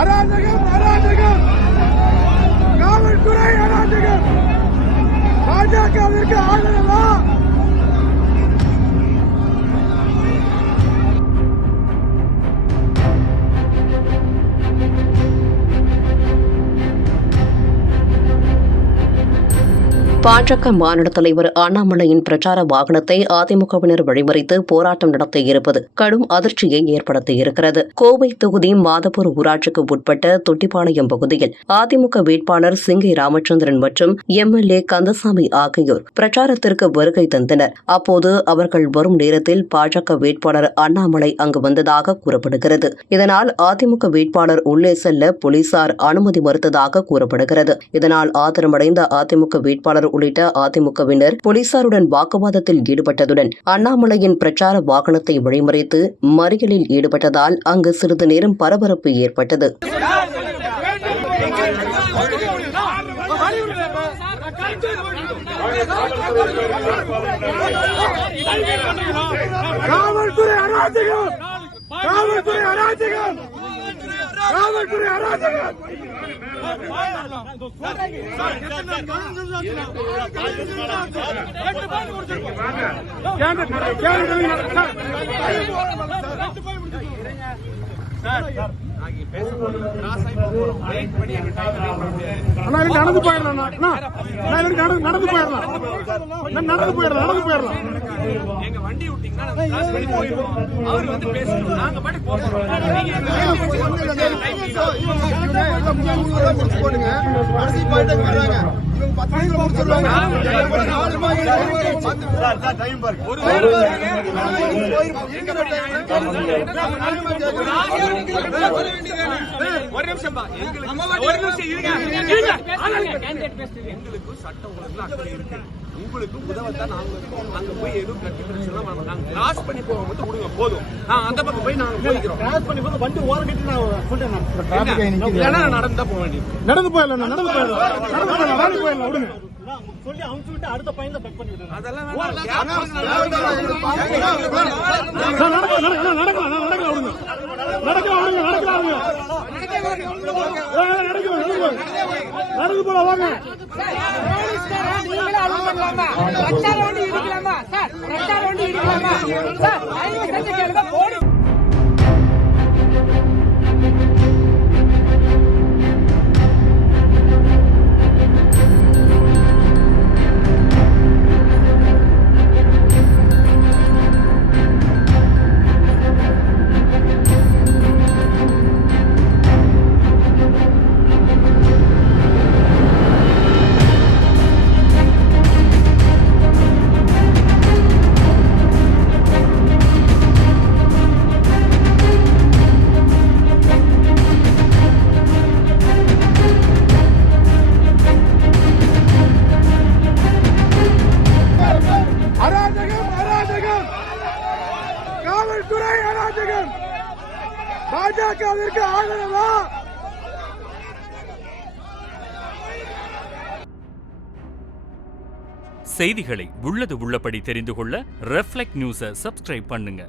அராஜகம் அராஜகம் காவல்துறை அராஜகம் பாஜகவிற்கு ஆதரவா? பாஜக மாநில தலைவர் அண்ணாமலையின் பிரச்சார வாகனத்தை அதிமுகவினர் வழிமறித்து போராட்டம் நடத்தியிருப்பது கடும் அதிர்ச்சியை ஏற்படுத்தியிருக்கிறது. கோவை தொகுதி மாதப்பூர் ஊராட்சிக்கு உட்பட்ட தொட்டிப்பாளையம் பகுதியில் அதிமுக வேட்பாளர் சிங்கை ராமச்சந்திரன் மற்றும் எம்எல்ஏ கந்தசாமி ஆகியோர் பிரச்சாரத்திற்கு வருகை தந்தனர். அப்போது அவர்கள் வரும் நேரத்தில் பாஜக வேட்பாளர் அண்ணாமலை அங்கு வந்ததாக கூறப்படுகிறது. இதனால் அதிமுக வேட்பாளர் உள்ளே செல்ல போலீசார் அனுமதி மறுத்ததாக கூறப்படுகிறது. இதனால் ஆத்திரமடைந்த அதிமுக வேட்பாளர் உள்ளிட்ட அதிமுகவினர் போலீசாருடன் வாக்குவாதத்தில் ஈடுபட்டதுடன் அண்ணாமலையின் பிரச்சார வாகனத்தை வழிமறித்து மறியலில் ஈடுபட்டதால் அங்கு சிறிது நேரம் பரபரப்பு ஏற்பட்டது. காவல்துறை அராஜகம் காவல்துறை அராஜகம் காவல்துறை அராஜகம் நடந்து போயிடலாம் நடந்து போயிடலாம் எங்க வண்டி விட்டீங்கன்னா அவர் வந்து பேசணும். நாங்க பாட்டு போறோம். ஒரு நிமிஷம் எங்களுக்கு சட்டம் ஒழுங்கு அக்கறை இருக்கு. உங்களுக்கு உதவத்தான் நாங்க இருக்கோம். அங்க போய் எதுவும் கட்டி பிரச்சனை நாங்க கிராஸ் பண்ணி போக மட்டும் விடுங்க போதும். அந்த பக்கம் போய் நாங்க போய்க்கிறோம். கிராஸ் பண்ணி போது வண்டி ஓரம் கட்டி நான் நடந்தா போக வேண்டியது. நடந்து போயிடலாம் விடுங்க சொல்லி அமுச்சு விட்டு அடுத்த பையன் பெக் பண்ணி விடுங்க. அதெல்லாம் நடந்து போல வாங்க. காவல்துறை அராஜகம் பாஜகவிற்கு ஆதரவா? செய்திகளை உள்ளது உள்ளபடி தெரிந்து கொள்ள ரெஃப்ளெக்ட் நியூஸை சப்ஸ்கிரைப் பண்ணுங்க.